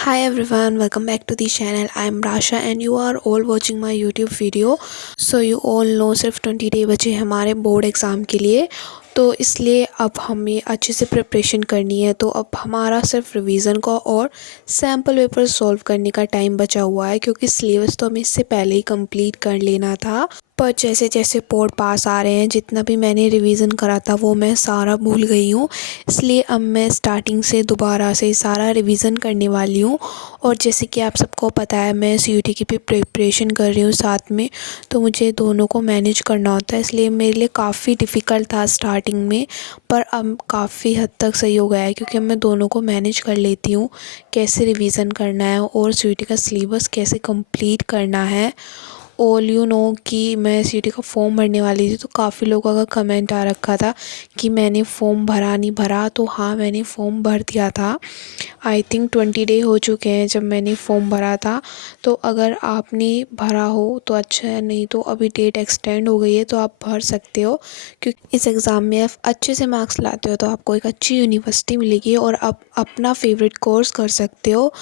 Hi everyone, welcome back to the channel. I am Rasha and you are all watching my YouTube video. So you all know सिर्फ 20 day बचे हमारे board exam के लिए, तो इसलिए अब हमें अच्छे से प्रिपरेशन करनी है। तो अब हमारा सिर्फ रिवीजन का और सैम्पल पेपर सॉल्व करने का टाइम बचा हुआ है, क्योंकि सिलेबस तो हमें इससे पहले ही कंप्लीट कर लेना था। पर जैसे जैसे बोर्ड पास आ रहे हैं, जितना भी मैंने रिवीजन करा था वो मैं सारा भूल गई हूँ। इसलिए अब मैं स्टार्टिंग से दोबारा से सारा रिवीजन करने वाली हूँ। और जैसे कि आप सबको पता है, मैं सीयूटी की भी प्रिपरेशन कर रही हूँ साथ में, तो मुझे दोनों को मैनेज करना होता है। इसलिए मेरे लिए काफ़ी डिफ़िकल्ट था स्टार्टिंग में, पर अब काफ़ी हद तक सही हो गया है, क्योंकि अब मैं दोनों को मैनेज कर लेती हूँ, कैसे रिवीजन करना है और सीयूटी का सिलेबस कैसे कंप्लीट करना है। ऑल यू नो कि मैं सीयूटी का फॉर्म भरने वाली थी, तो काफ़ी लोगों का कमेंट आ रखा था कि मैंने फ़ॉर्म भरा नहीं भरा। तो हाँ, मैंने फ़ॉर्म भर दिया था। आई थिंक 20 डे हो चुके हैं जब मैंने फ़ॉर्म भरा था। तो अगर आपने भरा हो तो अच्छा है, नहीं तो अभी डेट एक्सटेंड हो गई है, तो आप भर सकते हो। क्योंकि इस एग्ज़ाम में आप अच्छे से मार्क्स लाते हो तो आपको एक अच्छी यूनिवर्सिटी मिलेगी और आप अपना फेवरेट कोर्स कर सकते हो।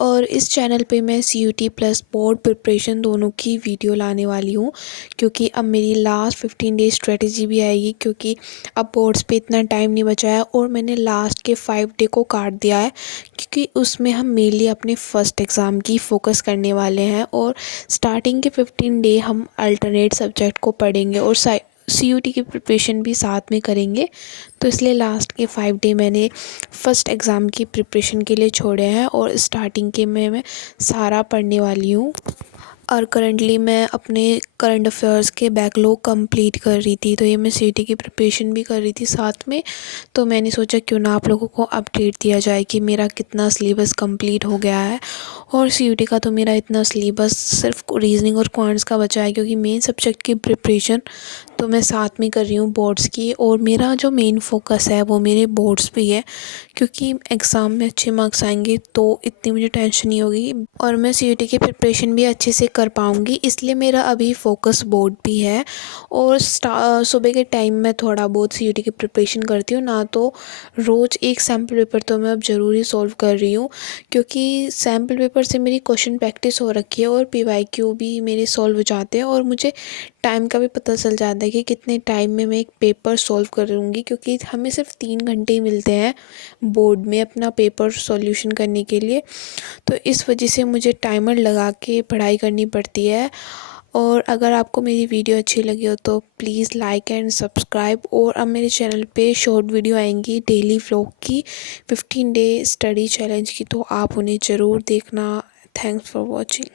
और इस चैनल पे मैं सीयूटी प्लस बोर्ड प्रिपरेशन दोनों की वीडियो लाने वाली हूँ, क्योंकि अब मेरी लास्ट 15 डेज स्ट्रेटजी भी आएगी, क्योंकि अब बोर्ड्स पे इतना टाइम नहीं बचा है और मैंने लास्ट के 5 डे को काट दिया है, क्योंकि उसमें हम मेनली अपने फर्स्ट एग्ज़ाम की फ़ोकस करने वाले हैं। और स्टार्टिंग के 15 डे हम अल्टरनेट सब्जेक्ट को पढ़ेंगे और सीयूटी की प्रिपरेशन भी साथ में करेंगे। तो इसलिए लास्ट के 5 डे मैंने फ़र्स्ट एग्ज़ाम की प्रिपरेशन के लिए छोड़े हैं और स्टार्टिंग के में मैं सारा पढ़ने वाली हूँ। और करंटली मैं अपने करंट अफेयर्स के बैकलॉग कंप्लीट कर रही थी, तो ये मैं सीयूटी की प्रिपरेशन भी कर रही थी साथ में। तो मैंने सोचा क्यों ना आप लोगों को अपडेट दिया जाए कि मेरा कितना सिलेबस कंप्लीट हो गया है। और सीयूटी का तो मेरा इतना सिलेबस सिर्फ रीजनिंग और क्वांट्स का बचा है, क्योंकि मेन सब्जेक्ट की प्रिपरेशन तो मैं साथ में कर रही हूँ बोर्ड्स की। और मेरा जो मेन फोकस है वो मेरे बोर्ड्स पे है, क्योंकि एग्ज़ाम में अच्छे मार्क्स आएंगे तो इतनी मुझे टेंशन नहीं होगी और मैं सीयूटी की प्रिपरेशन भी अच्छे से कर पाऊँगी। इसलिए मेरा अभी फ़ोकस बोर्ड भी है। और सुबह के टाइम में थोड़ा बहुत सीयूटी की प्रिपरेशन करती हूँ, ना तो रोज़ एक सैम्पल पेपर तो मैं अब ज़रूरी सॉल्व कर रही हूँ, क्योंकि सैम्पल पेपर से मेरी क्वेश्चन प्रैक्टिस हो रखी है और पीवाईक्यू भी मेरे सॉल्व हो जाते हैं। और मुझे टाइम का भी पता चल जाता है कि कितने टाइम में मैं एक पेपर सॉल्व करूँगी, क्योंकि हमें सिर्फ 3 घंटे ही मिलते हैं बोर्ड में अपना पेपर सॉल्यूशन करने के लिए। तो इस वजह से मुझे टाइमर लगा के पढ़ाई करनी पड़ती है। और अगर आपको मेरी वीडियो अच्छी लगी हो तो प्लीज़ लाइक एंड सब्सक्राइब। और अब मेरे चैनल पे शॉर्ट वीडियो आएंगी डेली व्लॉग की, 15 डे स्टडी चैलेंज की, तो आप उन्हें ज़रूर देखना। Thanks for watching.